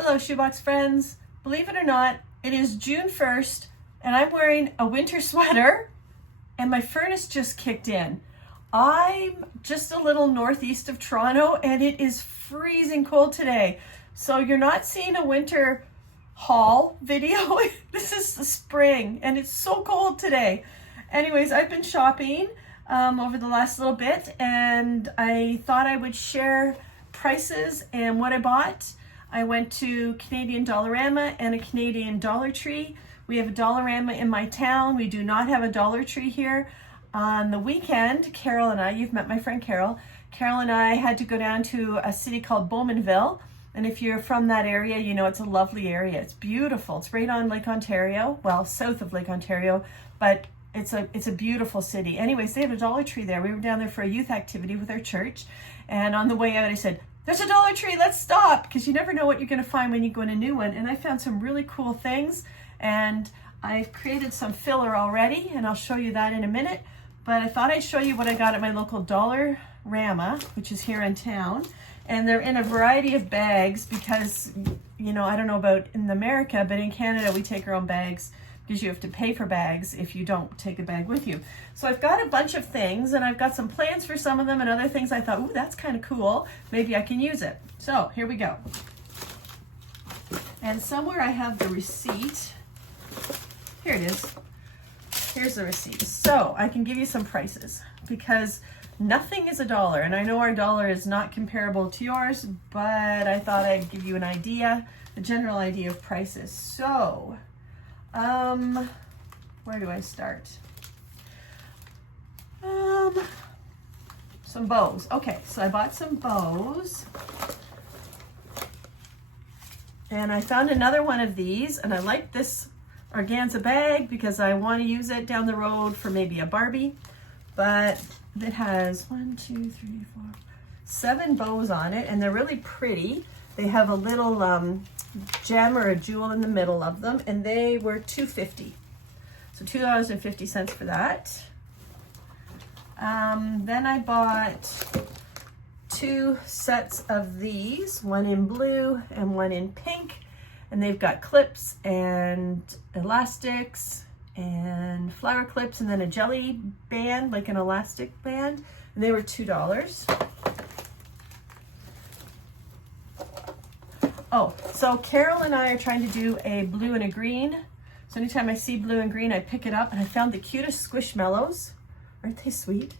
Hello, shoebox friends. Believe it or not, it is June 1st and I'm wearing a winter sweater and my furnace just kicked in. I'm just a little northeast of Toronto and it is freezing cold today. So you're not seeing a winter haul video. This is the spring and it's so cold today. Anyways, I've been shopping over the last little bit and I thought I would share prices and what I bought. I went to Canadian Dollarama and a Canadian Dollartree. We have a Dollarama in my town. We do not have a Dollartree here. On the weekend, Carol and I, you've met my friend Carol. Carol and I had to go down to a city called Bowmanville. And if you're from that area, you know it's a lovely area. It's beautiful. It's right on Lake Ontario, well, south of Lake Ontario, but it's a beautiful city. Anyways, they have a Dollartree there. We were down there for a youth activity with our church. And on the way out, I said, "There's a Dollartree, let's stop," because you never know what you're going to find when you go in a new one. And I found some really cool things, and I've created some filler already, and I'll show you that in a minute. But I thought I'd show you what I got at my local Dollarama, which is here in town. And they're in a variety of bags because, you know, I don't know about in America, but in Canada we take our own bags because you have to pay for bags if you don't take a bag with you. So I've got a bunch of things and I've got some plans for some of them and other things I thought, ooh, that's kind of cool. Maybe I can use it. So here we go. And somewhere I have the receipt. Here it is. Here's the receipt. So I can give you some prices because nothing is $1. And I know our dollar is not comparable to yours, but I thought I'd give you an idea, a general idea of prices. So, where do I start? Some bows. Okay, so I bought some bows. And I found another one of these, and I like this organza bag because I want to use it down the road for maybe a Barbie. But it has 7 bows on it, and they're really pretty. They have a little gem or a jewel in the middle of them, and they were $2.50. So $2.50 for that. Then I bought 2 sets of these, one in blue and one in pink, and they've got clips and elastics and flower clips and then a jelly band, like an elastic band, and they were $2. Oh, so Carol and I are trying to do a blue and a green. So anytime I see blue and green, I pick it up, and I found the cutest Squishmallows. Aren't they sweet?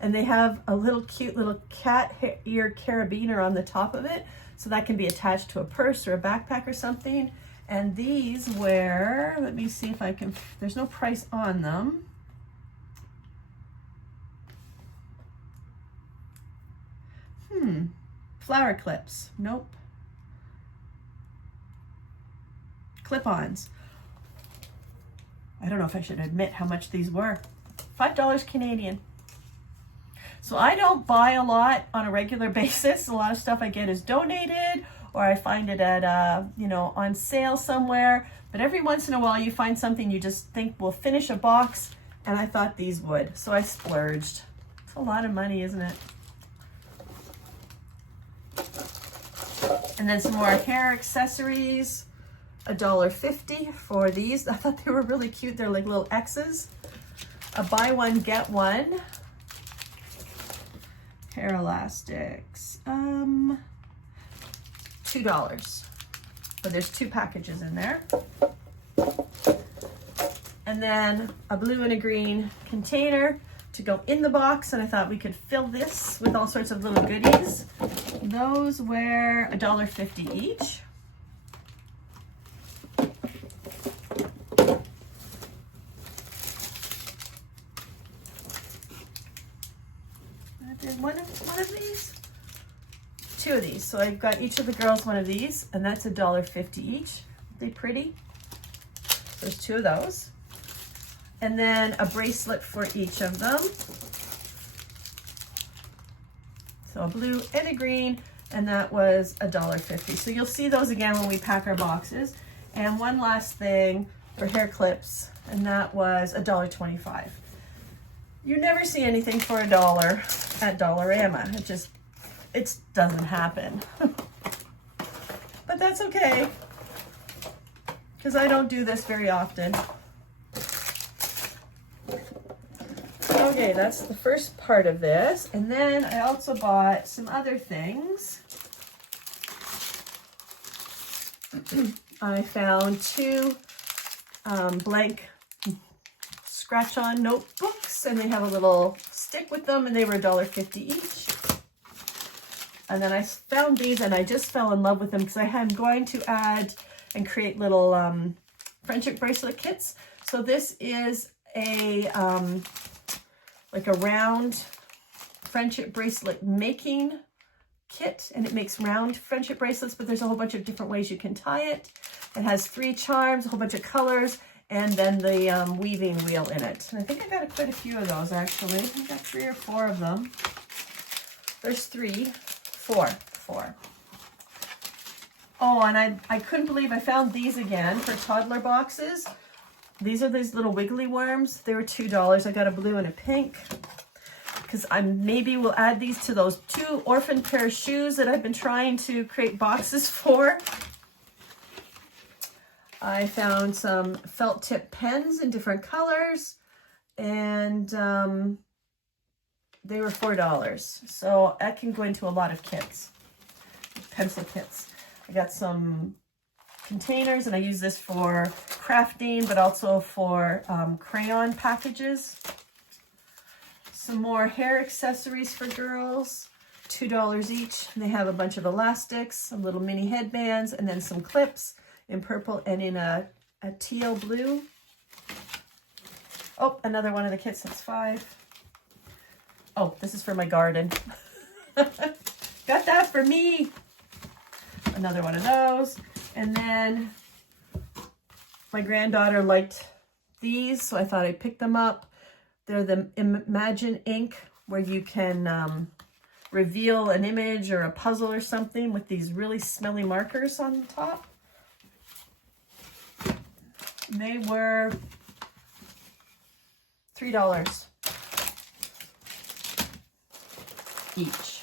And they have a little cute little cat ear carabiner on the top of it, so that can be attached to a purse or a backpack or something. And these were, let me see if I can, there's no price on them. Flower clips, nope. Clip-ons. I don't know if I should admit how much these were. $5 Canadian. So I don't buy a lot on a regular basis. A lot of stuff I get is donated, or I find it at, you know, on sale somewhere. But every once in a while you find something you just think will finish a box, and I thought these would. So I splurged. It's a lot of money, isn't it? And then some more hair accessories. $1.50 for these. I thought they were really cute. They're like little X's. A buy one, get one. Hair elastics. $2. But there's 2 packages in there. And then a blue and a green container to go in the box, and I thought we could fill this with all sorts of little goodies. Those were $1.50 each. I did one of these. 2 of these. So I've got each of the girls one of these, and that's $1.50 each. Aren't they pretty? So there's 2 of those. And then a bracelet for each of them. So a blue and a green, and that was $1.50. So you'll see those again when we pack our boxes. And one last thing for hair clips, and that was $1.25. You never see anything for $1 at Dollarama. It doesn't happen. But but that's okay, because I don't do this very often. Okay, that's the first part of this. And then I also bought some other things. I found two blank scratch-on notebooks, and they have a little stick with them, and they were $1.50 each. And then I found these, and I just fell in love with them because I am going to add and create little friendship bracelet kits. So this is a like a round friendship bracelet making kit, and it makes round friendship bracelets, but there's a whole bunch of different ways you can tie it. It has 3 charms, a whole bunch of colors, and then the weaving wheel in it. And I think I got quite a few of those, actually. I got 3 or 4 of them. There's 4. Oh, and I couldn't believe I found these again for toddler boxes. These are these little wiggly worms. They were $2. I got a blue and a pink, because I maybe will add these to those 2 orphan pair of shoes that I've been trying to create boxes for. I found some felt tip pens in different colors, and they were $4. So that can go into a lot of kits, pencil kits. I got some containers, and I use this for crafting, but also for crayon packages. Some more hair accessories for girls, $2 each. And they have a bunch of elastics, some little mini headbands, and then some clips in purple and in a teal blue. Oh, another one of the kits, that's $5. Oh, this is for my garden. Got that for me. Another one of those. And then my granddaughter liked these, so I thought I'd pick them up. They're the Imagine ink, where you can reveal an image or a puzzle or something with these really smelly markers on the top. And they were $3 each.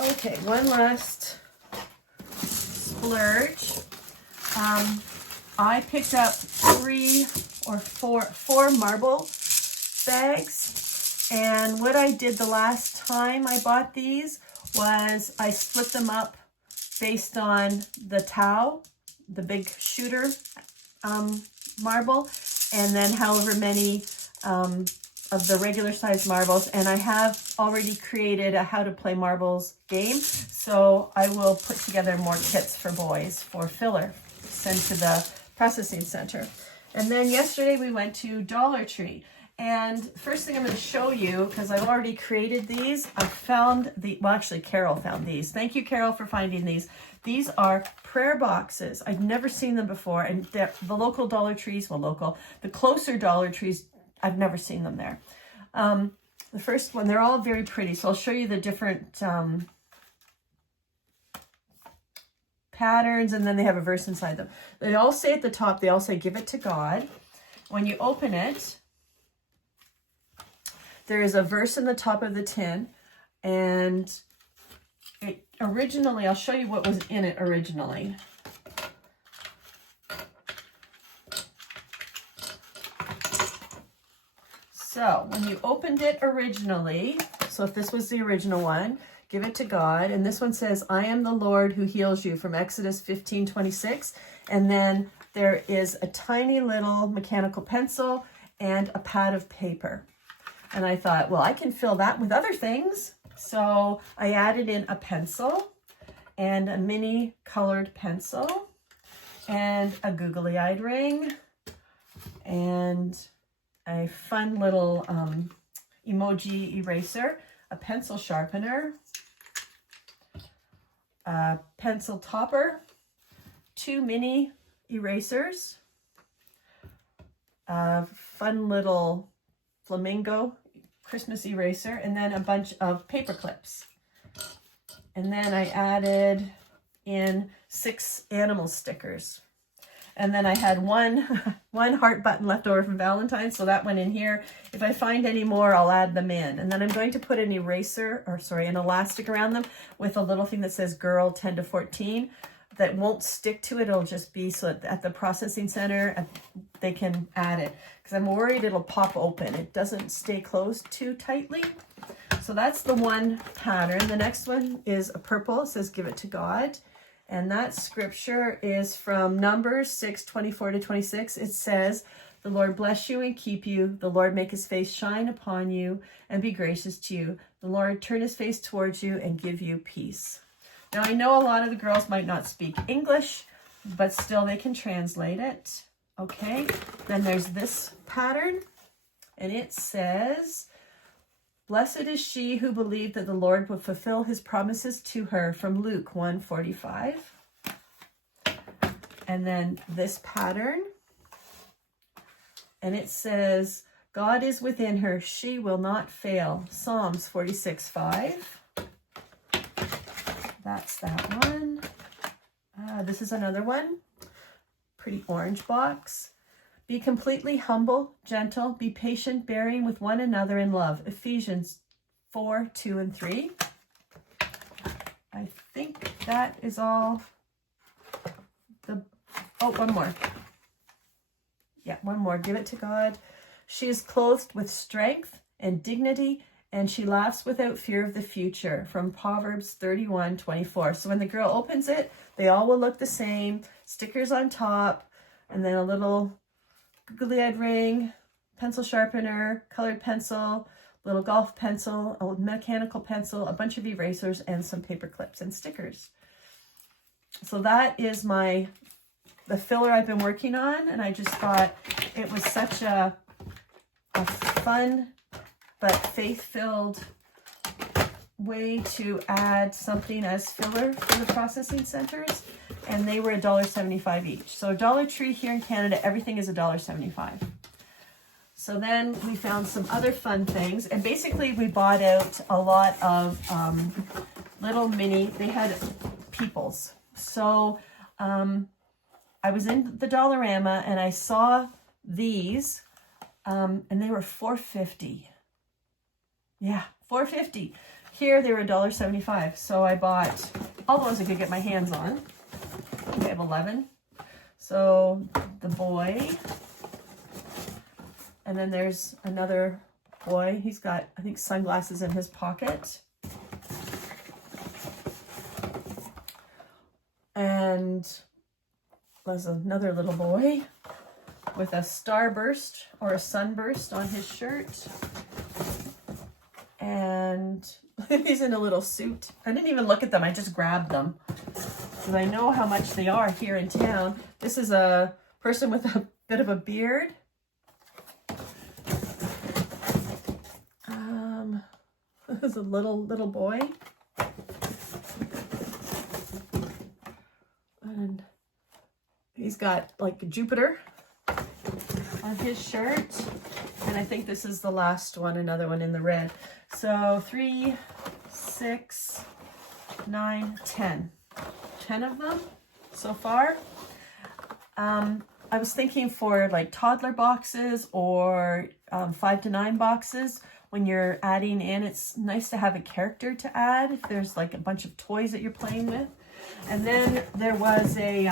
Okay, one last splurge. I picked up 3 or 4 marble bags, and what I did the last time I bought these was I split them up based on the Tau, the big shooter marble, and then however many of the regular size marbles. And I have already created a how to play marbles game, so I will put together more kits for boys for filler, send to the processing center. And then yesterday we went to Dollar Tree, and first thing I'm going to show you, because I've already created these, I found well, actually Carol found these. Thank you, Carol, for finding these. These are prayer boxes. I've never seen them before, and the local Dollar Trees, the closer Dollar Trees, I've never seen them there. The first one, they're all very pretty, so I'll show you the different patterns, and then they have a verse inside them. They all say at the top, they all say, "Give it to God." When you open it, there is a verse in the top of the tin, and it originally, I'll show you what was in it originally. So when you opened it originally, so if this was the original one, give it to God. And this one says, "I am the Lord who heals you," from Exodus 15:26. And then there is a tiny little mechanical pencil and a pad of paper. And I thought, well, I can fill that with other things. So I added in a pencil and a mini colored pencil and a googly-eyed ring and a fun little emoji eraser, a pencil sharpener, a pencil topper, 2 mini erasers, a fun little flamingo Christmas eraser, and then a bunch of paper clips. And then I added in 6 animal stickers. And then I had one heart button left over from Valentine's, so that went in here. If I find any more, I'll add them in. And then I'm going to put an an elastic around them with a little thing that says girl 10 to 14 that won't stick to it. It'll just be so that at the processing center, they can add it. Because I'm worried it'll pop open. It doesn't stay closed too tightly. So that's the one pattern. The next one is a purple. It says give it to God. And that scripture is from Numbers 6:24-26. It says, the Lord bless you and keep you. The Lord make his face shine upon you and be gracious to you. The Lord turn his face towards you and give you peace. Now, I know a lot of the girls might not speak English, but still they can translate it. Okay, then there's this pattern, and it says, blessed is she who believed that the Lord would fulfill his promises to her, from Luke 1:45. And then this pattern, and it says, God is within her, she will not fail. Psalms 46:5. That's that one. This is another one. Pretty orange box. Be completely humble, gentle, be patient, bearing with one another in love. Ephesians 4:2-3. I think that is all. One more. Yeah, one more. Give it to God. She is clothed with strength and dignity, and she laughs without fear of the future. From Proverbs 31:24. So when the girl opens it, they all will look the same. Stickers on top, and then a little googly-eyed ring, pencil sharpener, colored pencil, little golf pencil, a mechanical pencil, a bunch of erasers, and some paper clips and stickers. So that is the filler I've been working on, and I just thought it was such a fun but faith-filled way to add something as filler for the processing centers. And they were $1.75 each. So Dollar Tree here in Canada, everything is $1.75. So then we found some other fun things. And basically we bought out a lot of little mini, they had peoples. So I was in the Dollarama and I saw these and they were $4.50. Yeah, $4.50. Here they were $1.75. So I bought all those I could get my hands on. We have 11. So the boy, and then there's another boy. He's got, I think, sunglasses in his pocket. And there's another little boy with a starburst or a sunburst on his shirt. And he's in a little suit. I didn't even look at them. I just grabbed them because I know how much they are here in town. This is a person with a bit of a beard. This is a little boy. And he's got like Jupiter on his shirt. And I think this is the last one, another one in the red. So 3, 6, 9, 10. 10 of them so far. I was thinking for like toddler boxes or 5 to 9 boxes. When you're adding in, it's nice to have a character to add if there's like a bunch of toys that you're playing with. And then there was a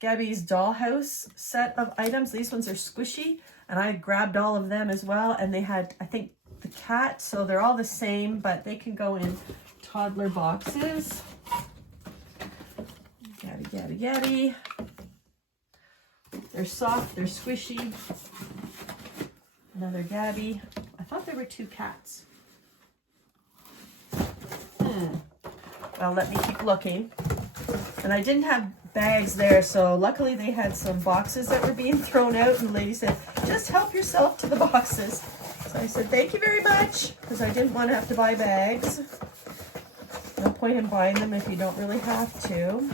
Gabby's Dollhouse set of items. These ones are squishy, and I grabbed all of them as well. And they had, I think, the cat, so they're all the same, but they can go in toddler boxes. Gabby. They're soft, they're squishy. Another Gabby. I thought there were 2 cats. Well, let me keep looking. And I didn't have bags there, so luckily they had some boxes that were being thrown out, and the lady said, just help yourself to the boxes. So I said, thank you very much, because I didn't want to have to buy bags. No point in buying them if you don't really have to.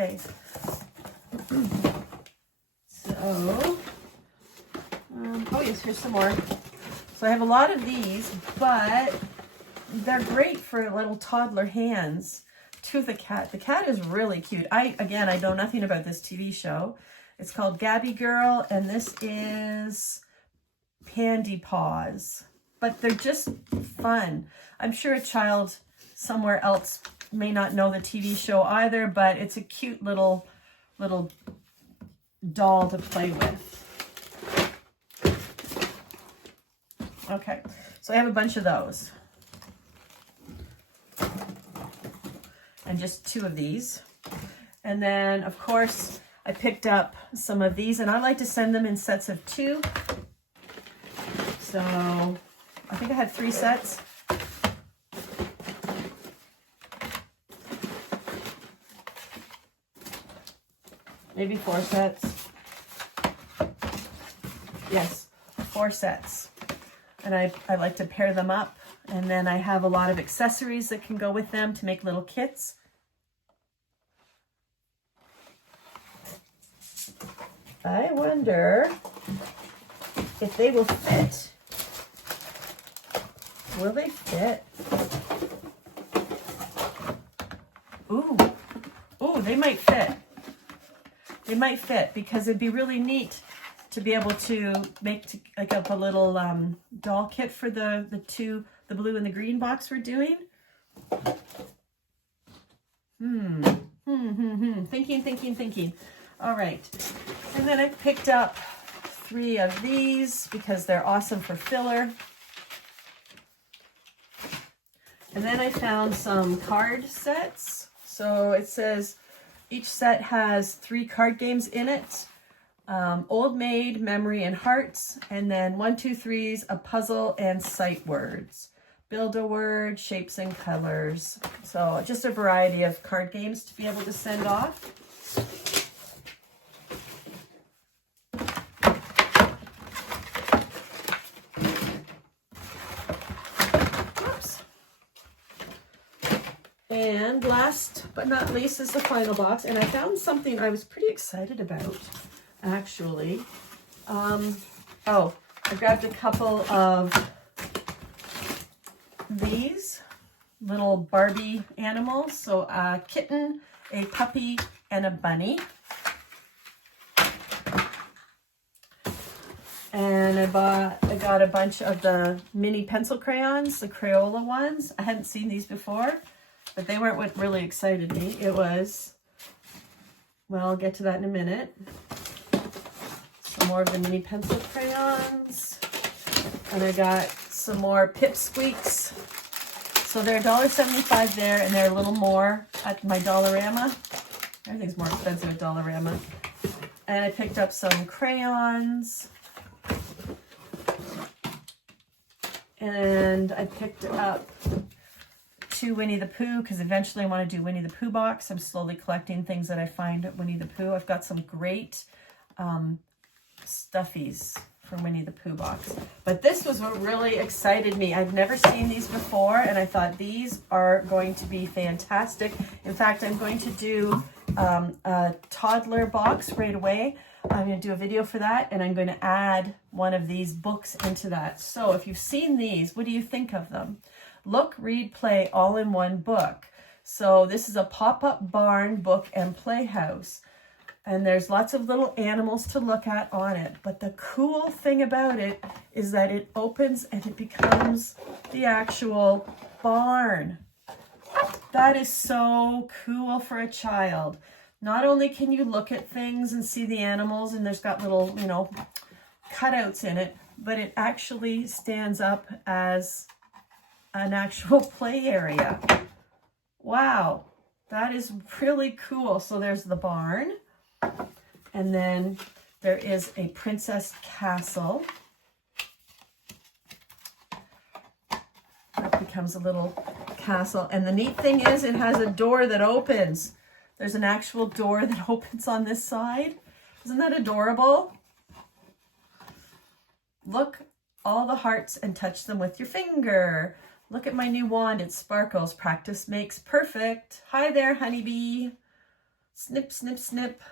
Okay. So, oh yes, here's some more. So I have a lot of these, but they're great for little toddler hands. To the cat. The cat is really cute. Again, I know nothing about this TV show. It's called Gabby Girl, and this is Pandy Paws. But they're just fun. I'm sure a child somewhere else may not know the TV show either, but it's a cute little doll to play with. Okay, so I have a bunch of those. And just 2 of these. And then, of course, I picked up some of these, and I like to send them in sets of 2. So I think I had 3 sets. Maybe 4 sets. Yes, 4 sets. And I like to pair them up. And then I have a lot of accessories that can go with them to make little kits. I wonder if they will fit. Will they fit? Ooh, they might fit. They might fit because it'd be really neat to be able to make like up a little doll kit for the blue and the green box we're doing. Thinking. All right. And then I picked up 3 of these because they're awesome for filler. And then I found some card sets. So it says each set has 3 card games in it. Old Maid, Memory, and Hearts. And then 1, 2, 3's a puzzle and sight words. Build a word, shapes and colors. So just a variety of card games to be able to send off. And last but not least is the final box. And I found something I was pretty excited about, actually. I grabbed a couple of these little Barbie animals. So a kitten, a puppy, and a bunny. And I got a bunch of the mini pencil crayons, the Crayola ones. I hadn't seen these before, but they weren't what really excited me. It was, well, I'll get to that in a minute. Some more of the mini pencil crayons. And I got some more Pipsqueaks. So they're $1.75 there, and they're a little more at my Dollarama. Everything's more expensive at Dollarama. And I picked up some crayons. And I picked up 2 Winnie the Pooh, because eventually I want to do Winnie the Pooh box. I'm slowly collecting things that I find at Winnie the Pooh. I've got some great stuffies for Winnie the Pooh box. But this was what really excited me. I've never seen these before, and I thought these are going to be fantastic. In fact, I'm going to do a toddler box right away. I'm going to do a video for that, and I'm going to add one of these books into that. So if you've seen these, what do you think of them? Look, read, play, all in one book. So this is a pop-up barn, book, and playhouse. And there's lots of little animals to look at on it. But the cool thing about it is that it opens and it becomes the actual barn. That is so cool for a child. Not only can you look at things and see the animals, and there's got little, cutouts in it, but it actually stands up as an actual play area. Wow, that is really cool. So there's the barn, and then there is a princess castle. That becomes a little castle, and the neat thing is it has a door that opens. There's an actual door that opens on this side. Isn't that adorable? Look, all the hearts, and touch them with your finger. Look at my new wand, it sparkles. Practice makes perfect. Hi there, honeybee. Snip, snip, snip.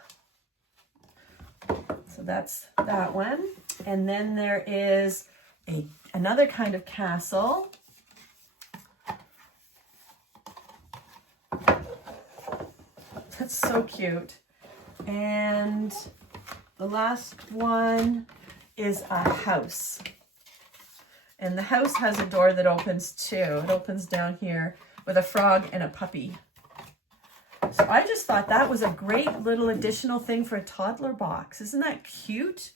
So that's that one. And then there is another kind of castle. That's so cute. And the last one is a house. And the house has a door that opens too. It opens down here with a frog and a puppy. So I just thought that was a great little additional thing for a toddler box. Isn't that cute?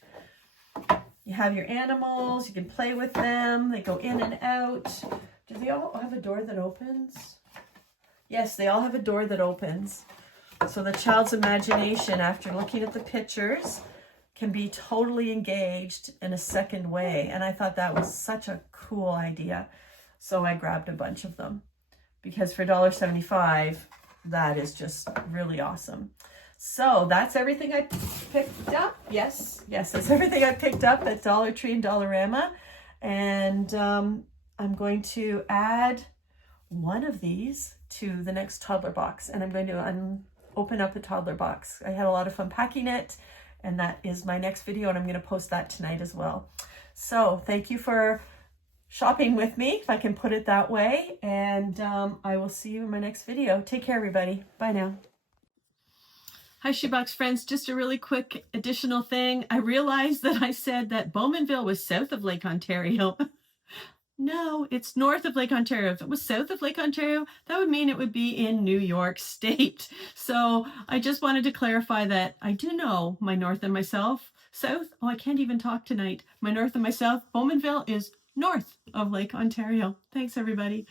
You have your animals, you can play with them. They go in and out. Do they all have a door that opens? Yes, they all have a door that opens. So the child's imagination, after looking at the pictures, can be totally engaged in a second way. And I thought that was such a cool idea. So I grabbed a bunch of them because for $1.75, that is just really awesome. So that's everything I picked up. Yes, that's everything I picked up at Dollar Tree and Dollarama. And I'm going to add one of these to the next toddler box. And I'm going to open up a toddler box. I had a lot of fun packing it. And that is my next video. And I'm going to post that tonight as well. So thank you for shopping with me, if I can put it that way. And I will see you in my next video. Take care, everybody. Bye now. Hi, Shoebox friends. Just a really quick additional thing. I realized that I said that Bowmanville was south of Lake Ontario. No, it's north of Lake Ontario. If it was south of Lake Ontario, that would mean it would be in New York State. So I just wanted to clarify that I do know my north and my south. Oh, I can't even talk tonight. My north and my south. Bowmanville is north of Lake Ontario. Thanks, everybody.